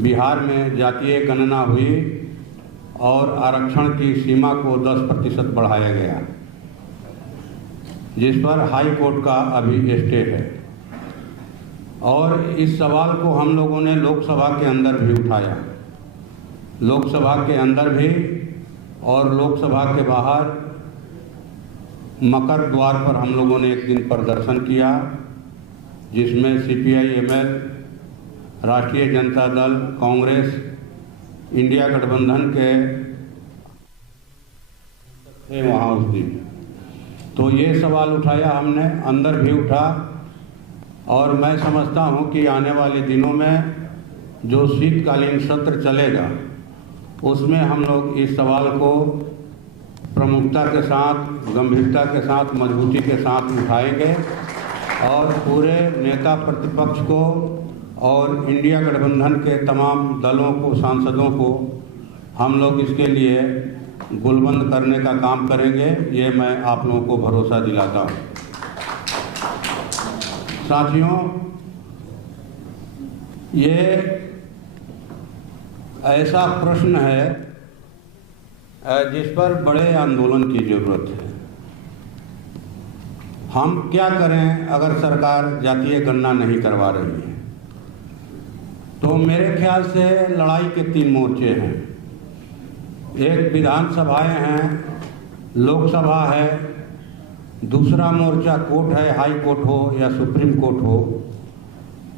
बिहार में जातीय गणना हुई और आरक्षण की सीमा को 10% बढ़ाया गया, जिस पर हाई कोर्ट का अभी स्टे है। और इस सवाल को हम लोगों ने लोकसभा के अंदर भी उठाया, लोकसभा के अंदर भी और लोकसभा के बाहर मकर द्वार पर हम लोगों ने एक दिन प्रदर्शन किया, जिसमें CPI-ML, राष्ट्रीय जनता दल, कांग्रेस, इंडिया गठबंधन के थे वहाँ उस दिन। तो ये सवाल उठाया हमने, अंदर भी उठा, और मैं समझता हूँ कि आने वाले दिनों में जो शीतकालीन सत्र चलेगा उसमें हम लोग इस सवाल को प्रमुखता के साथ, गंभीरता के साथ, मजबूती के साथ उठाएंगे और पूरे नेता प्रतिपक्ष को और इंडिया गठबंधन के तमाम दलों को, सांसदों को हम लोग इसके लिए गुलबंद करने का काम करेंगे, ये मैं आप लोगों को भरोसा दिलाता हूँ। साथियों, ये ऐसा प्रश्न है जिस पर बड़े आंदोलन की जरूरत है। हम क्या करें अगर सरकार जातीय गणना नहीं करवा रही है? तो मेरे ख्याल से लड़ाई के 3 मोर्चे हैं। एक विधानसभाएं हैं, लोकसभा है, दूसरा मोर्चा कोर्ट है, हाई कोर्ट हो या सुप्रीम कोर्ट हो,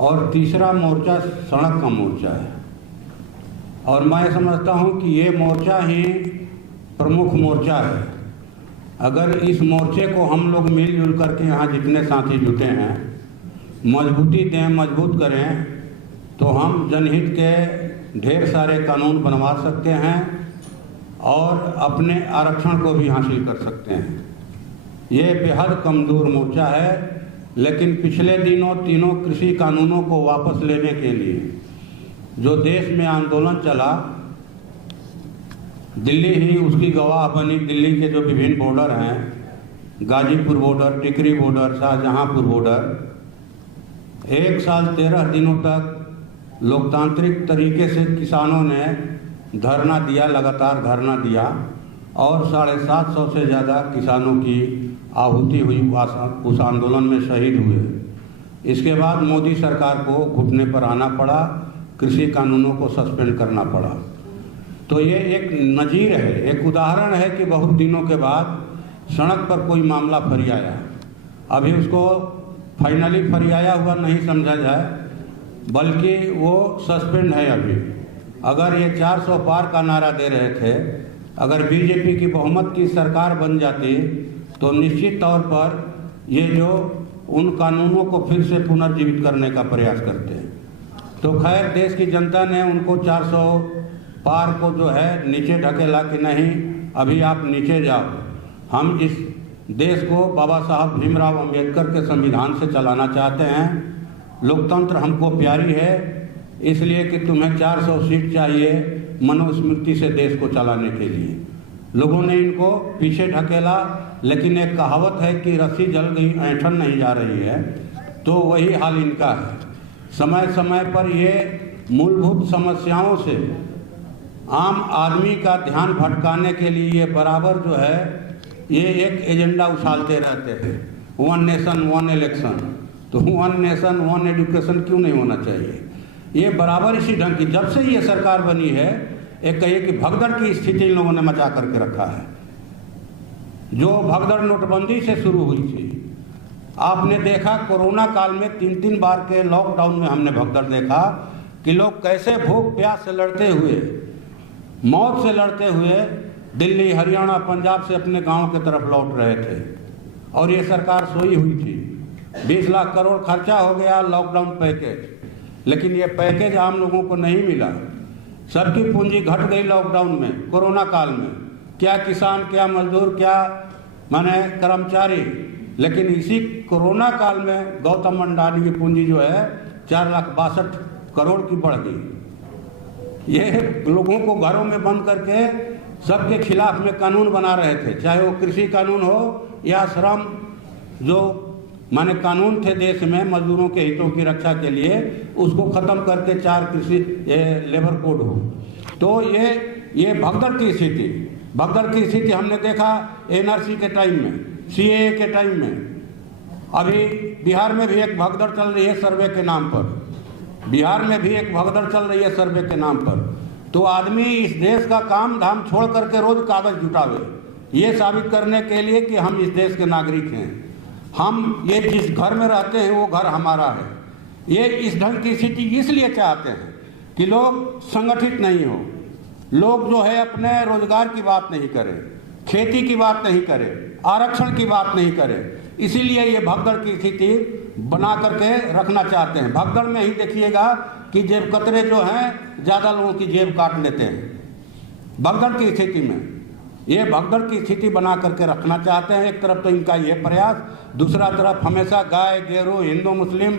और तीसरा मोर्चा सड़क का मोर्चा है। और मैं समझता हूं कि ये मोर्चा ही प्रमुख मोर्चा है। अगर इस मोर्चे को हम लोग मिलजुल करके यहाँ जितने साथी जुटे हैं मजबूती दें, मजबूत करें, तो हम जनहित के ढेर सारे कानून बनवा सकते हैं और अपने आरक्षण को भी हासिल कर सकते हैं। ये बेहद कमज़ोर मोर्चा है, लेकिन पिछले दिनों तीनों कृषि कानूनों को वापस लेने के लिए जो देश में आंदोलन चला, दिल्ली ही उसकी गवाह बनी। दिल्ली के जो विभिन्न बॉर्डर हैं, गाजीपुर बॉर्डर, टिकरी बॉर्डर, शाहजहांपुर बॉर्डर, 1 साल 13 दिनों तक लोकतांत्रिक तरीके से किसानों ने धरना दिया, लगातार धरना दिया, और 750 से ज़्यादा किसानों की आहुति हुई, उस आंदोलन में शहीद हुए। इसके बाद मोदी सरकार को घुटने पर आना पड़ा, कृषि कानूनों को सस्पेंड करना पड़ा। तो ये एक नज़ीर है, एक उदाहरण है कि बहुत दिनों के बाद सड़क पर कोई मामला फरियाया। अभी उसको फाइनली फरियाया हुआ नहीं समझा जाए, बल्कि वो सस्पेंड है अभी। अगर ये 400 पार का नारा दे रहे थे, अगर बीजेपी की बहुमत की सरकार बन जाती तो निश्चित तौर पर ये जो उन कानूनों को फिर से पुनर्जीवित करने का प्रयास करते हैं। तो खैर, देश की जनता ने उनको 400 पार को जो है नीचे ढकेला कि नहीं, अभी आप नीचे जाओ, हम इस देश को बाबा साहब भीमराव अंबेडकर के संविधान से चलाना चाहते हैं। लोकतंत्र हमको प्यारी है, इसलिए कि तुम्हें 400 सीट चाहिए मनुस्मृति से देश को चलाने के लिए। लोगों ने इनको पीछे ढकेला, लेकिन एक कहावत है कि रस्सी जल गई, ऐंठन नहीं जा रही है, तो वही हाल इनका है। समय समय पर ये मूलभूत समस्याओं से आम आदमी का ध्यान भटकाने के लिए ये बराबर जो है ये एक एजेंडा उछालते रहते हैं, 1 नेशन 1 इलेक्शन। तो 1 नेशन 1 एजुकेशन क्यों नहीं होना चाहिए? ये बराबर इसी ढंग की, जब से ये सरकार बनी है, एक कहिए कि भगदड़ की स्थिति इन लोगों ने मचा करके रखा है। जो भगदड़ नोटबंदी से शुरू हुई थी, आपने देखा कोरोना काल में 3-3 बार के लॉकडाउन में हमने भगदड़ देखा कि लोग कैसे भूख प्यास से लड़ते हुए, मौत से लड़ते हुए दिल्ली, हरियाणा, पंजाब से अपने गांव की तरफ लौट रहे थे। और ये सरकार सोई हुई थी। 20 लाख करोड़ खर्चा हो गया लॉकडाउन पैकेज, लेकिन ये पैकेज आम लोगों को नहीं मिला। सबकी पूंजी घट गई लॉकडाउन में, कोरोना काल में। क्या किसान, क्या मजदूर, क्या माने कर्मचारी, लेकिन इसी कोरोना काल में गौतम अडानी की पूंजी जो है 4,62,00,000 करोड़ की बढ़ गई। ये लोगों को घरों में बंद करके सबके खिलाफ में कानून बना रहे थे, चाहे वो कृषि कानून हो या श्रम जो माने कानून थे देश में मजदूरों के हितों की रक्षा के लिए, उसको खत्म करके 4 कृषि लेबर कोड हो। तो ये भगदड़ की स्थिति हमने देखा एनआरसी के टाइम में, सीएए के टाइम में। अभी बिहार में भी एक भगदड़ चल रही है सर्वे के नाम पर। तो आदमी इस देश का काम धाम छोड़ करके रोज कागज जुटावे, ये साबित करने के लिए कि हम इस देश के नागरिक हैं, हम ये जिस घर में रहते हैं वो घर हमारा है। ये इस ढंग की स्थिति इसलिए चाहते हैं कि लोग संगठित नहीं हो, लोग जो है अपने रोजगार की बात नहीं करें, खेती की बात नहीं करें, आरक्षण की बात नहीं करें। इसीलिए ये भगदड़ की स्थिति बना करके रखना चाहते हैं। भगदड़ में ही देखिएगा कि जेब कतरे जो हैं ज़्यादा लोगों की जेब काट लेते हैं। भगदड़ की स्थिति में ये भगदड़ की स्थिति बना करके रखना चाहते हैं। एक तरफ तो इनका ये प्रयास, दूसरा तरफ हमेशा गाय गेरू, हिंदू मुस्लिम,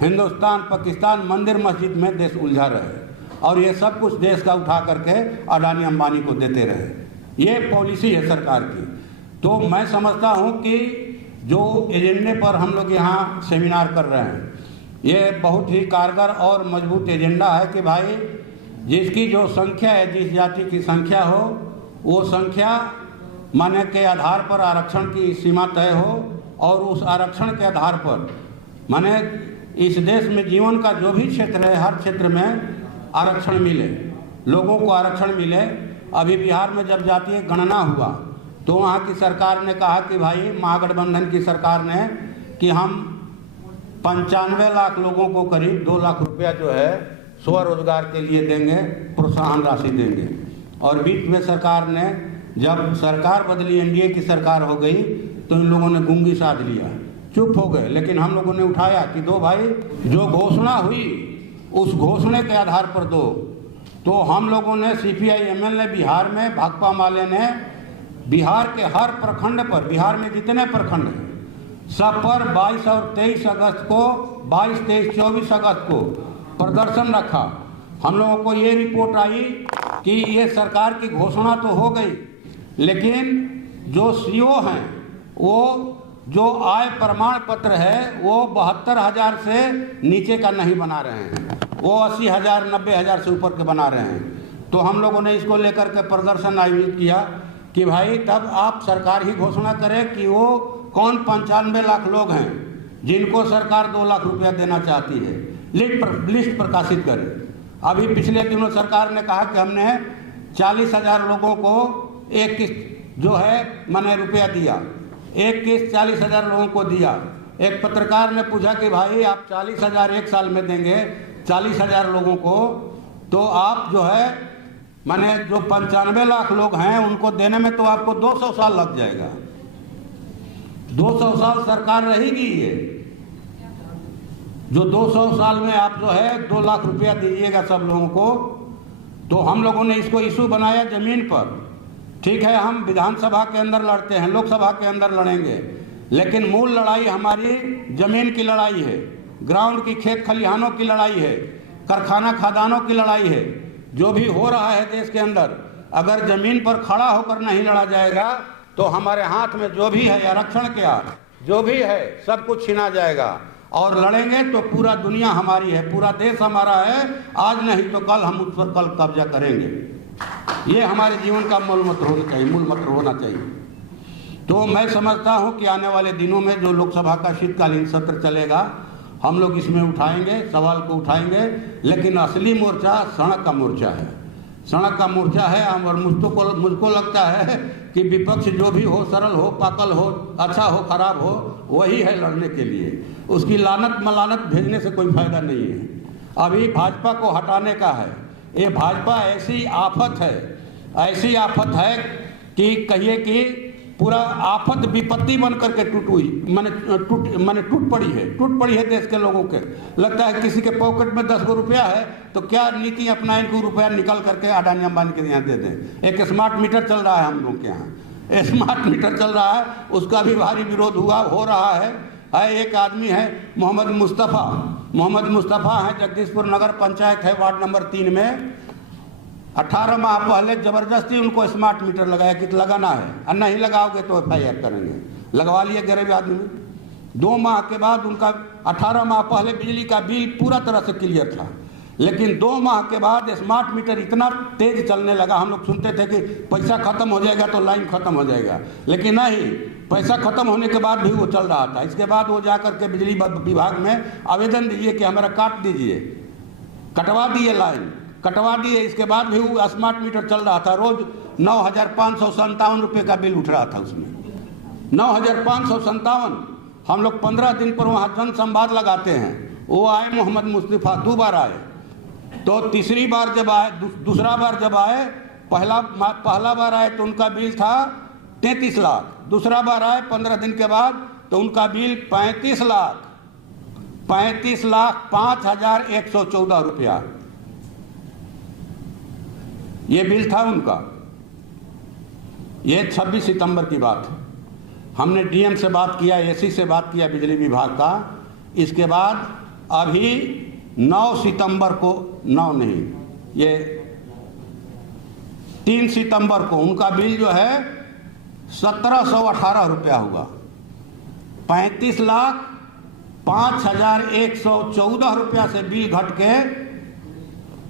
हिंदुस्तान पाकिस्तान, मंदिर मस्जिद में देश उलझा रहे और ये सब कुछ देश का उठा करके अडानी अंबानी को देते रहे। ये पॉलिसी है सरकार की। तो मैं समझता हूँ कि जो एजेंडे पर हम लोग यहाँ सेमिनार कर रहे हैं, ये बहुत ही कारगर और मजबूत एजेंडा है कि भाई जिसकी जो संख्या है, जिस जाति की संख्या हो, वो संख्या माने के आधार पर आरक्षण की सीमा तय हो और उस आरक्षण के आधार पर माने इस देश में जीवन का जो भी क्षेत्र है, हर क्षेत्र में आरक्षण मिले, लोगों को आरक्षण मिले। अभी बिहार में जब जातीय गणना हुआ तो वहाँ की सरकार ने कहा कि भाई महागठबंधन की सरकार ने कि हम 95 लाख लोगों को करीब 2 लाख रुपया जो है स्वरोजगार के लिए देंगे, प्रोत्साहन राशि देंगे। और बीच में सरकार ने, जब सरकार बदली, एनडीए की सरकार हो गई, तो इन लोगों ने गुंगी साध लिया, चुप हो गए। लेकिन हम लोगों ने उठाया कि दो भाई, जो घोषणा हुई उस घोषणा के आधार पर दो। तो हम लोगों ने CPI-ML ने बिहार में, भाकपा माले ने बिहार के हर प्रखंड पर, बिहार में जितने प्रखंड हैं सब पर 22 और 23 अगस्त को, 22, 23, 24 अगस्त को प्रदर्शन रखा। हम लोगों को ये रिपोर्ट आई कि ये सरकार की घोषणा तो हो गई, लेकिन जो CO हैं वो जो आय प्रमाण पत्र है वो 72,000 से नीचे का नहीं बना रहे हैं, वो 80,000, 90,000 से ऊपर के बना रहे हैं। तो हम लोगों ने इसको लेकर के प्रदर्शन आयोजित किया कि भाई तब आप सरकार ही घोषणा करे कि वो कौन 95 लाख लोग हैं जिनको सरकार 2 लाख रुपया देना चाहती है, लिस्ट प्रकाशित करे। अभी पिछले दिनों सरकार ने कहा कि हमने 40,000 लोगों को एक किस्त जो है मैंने रुपया दिया, एक किस्त 40,000 लोगों को दिया। एक पत्रकार ने पूछा कि भाई आप 40,000 एक साल में देंगे 40,000 लोगों को, तो आप जो है माने जो 95 लाख लोग हैं उनको देने में तो आपको 200 साल लग जाएगा। 200 साल सरकार रहेगी ये, जो 200 साल में आप जो है 2 लाख रुपया दीजिएगा सब लोगों को। तो हम लोगों ने इसको इशू बनाया जमीन पर। ठीक है, हम विधानसभा के अंदर लड़ते हैं, लोकसभा के अंदर लड़ेंगे, लेकिन मूल लड़ाई हमारी जमीन की लड़ाई है, ग्राउंड की, खेत खलिहानों की लड़ाई है, कारखाना खदानों की लड़ाई है। जो भी हो रहा है देश के अंदर, अगर जमीन पर खड़ा होकर नहीं लड़ा जाएगा तो हमारे हाथ में जो भी है, आरक्षण क्या जो भी है, सब कुछ छीना जाएगा। और लड़ेंगे तो पूरा दुनिया हमारी है, पूरा देश हमारा है, आज नहीं तो कल हम उस पर कल कब्जा करेंगे। ये हमारे जीवन का मूल मंत्र होना चाहिए। तो मैं समझता हूँ कि आने वाले दिनों में जो लोकसभा का शीतकालीन सत्र चलेगा, हम लोग इसमें उठाएंगे, सवाल को उठाएंगे, लेकिन असली मोर्चा सड़क का मोर्चा है, सड़क का मोर्चा है। और मुझको लगता है कि विपक्ष जो भी हो, सरल हो, पाकल हो, अच्छा हो, खराब हो, वही है लड़ने के लिए। उसकी लानत मलानत भेजने से कोई फायदा नहीं है। अभी भाजपा को हटाने का है। ये भाजपा ऐसी आफत है कि कहिए कि पूरा आफत विपत्ति बन करके टूट पड़ी है देश के लोगों के। लगता है किसी के पॉकेट में 10 रुपया है तो क्या नीति अपना, इनको रुपया निकल करके अडानी अंबानी के यहाँ दे दें। एक स्मार्ट मीटर चल रहा है हम लोग के यहाँ, स्मार्ट मीटर चल रहा है, उसका भी भारी विरोध हो रहा है। एक आदमी है मोहम्मद मुस्तफ़ा है, जगदीशपुर नगर पंचायत है, वार्ड नंबर 3 में 18 माह पहले जबरदस्ती उनको स्मार्ट मीटर लगाया कि लगाना है, और नहीं लगाओगे तो FIR करेंगे। लगवा लिए गरीब आदमी, 2 माह के बाद उनका 18 माह पहले बिजली का बिल पूरा तरह से क्लियर था, लेकिन 2 माह के बाद स्मार्ट मीटर इतना तेज चलने लगा। हम लोग सुनते थे कि पैसा खत्म हो जाएगा तो लाइन खत्म हो जाएगा, लेकिन नहीं, पैसा खत्म होने के बाद भी वो चल रहा था। इसके बाद वो जा करके बिजली विभाग में आवेदन दीजिए कि हमारा काट दीजिए, कटवा दिए, लाइन कटवा दिए। इसके बाद भी वो स्मार्ट मीटर चल रहा था। रोज 9,557 रुपये का बिल उठ रहा था उसमें, 9,557। हम लोग 15 दिन पर वहाँ जन संवाद लगाते हैं। वो आए मोहम्मद मुस्तफ़ा, 2 बार आए, तो तीसरी बार जब आए, दूसरा बार जब आए, पहला बार आए तो उनका बिल था 33 लाख, दूसरा बार आए 15 दिन के बाद तो उनका बिल 35 लाख 5,114 रुपया ये बिल था उनका। ये 26 सितंबर की बात है। हमने डीएम से बात किया, एसी से बात किया बिजली विभाग का। इसके बाद अभी 9 सितंबर को, 9 नहीं, ये 3 सितंबर को उनका बिल जो है 1718 रुपया हुआ। 35,05,114 रुपया से बिल घट के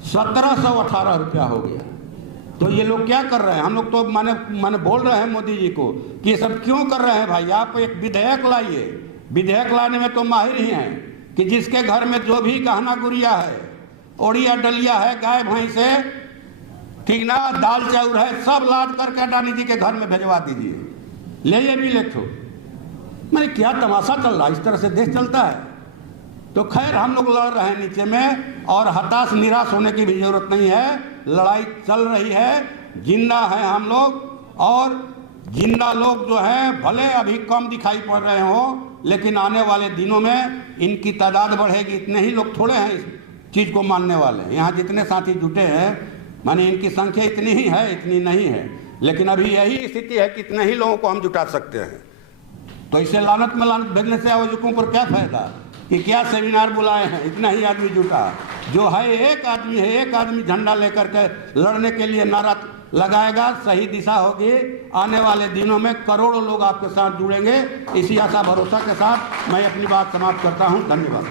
1718 रुपया हो गया। तो ये लोग क्या कर रहे हैं? हम लोग तो माने बोल रहे हैं मोदी जी को कि ये सब क्यों कर रहे हैं भाई? आप एक विधेयक लाइए। विधेयक लाने में तो माहिर ही हैं कि जिसके घर में जो भी गहना गुड़िया है, ओड़िया डलिया है, गाय भैंस है, ठीक ना, दाल चाउर है, सब लाद करके अडानी जी के घर में भिजवा दीजिए। ले ये भी लेखो। मैंने क्या तमाशा चल रहा है? इस तरह से देश चलता है? तो खैर हम लोग लड़ रहे हैं नीचे में, और हताश निराश होने की भी जरूरत नहीं है। लड़ाई चल रही है, जिंदा है हम लोग, और जिंदा लोग जो हैं भले अभी कम दिखाई पड़ रहे हो, लेकिन आने वाले दिनों में इनकी तादाद बढ़ेगी। इतने ही लोग थोड़े हैं इस चीज़ को मानने वाले। यहाँ जितने साथी जुटे हैं, माने इनकी संख्या इतनी ही है, इतनी नहीं है, लेकिन अभी यही स्थिति है कि इतने ही लोगों को हम जुटा सकते हैं। तो इसे लानत में लानत भेजने से आयोजकों पर क्या फायदा कि क्या सेमिनार बुलाए हैं, इतना ही आदमी जुटा। जो है एक आदमी है, एक आदमी झंडा लेकर के लड़ने के लिए नारा लगाएगा, सही दिशा होगी। आने वाले दिनों में करोड़ों लोग आपके साथ जुड़ेंगे। इसी आशा भरोसा के साथ मैं अपनी बात समाप्त करता हूँ। धन्यवाद।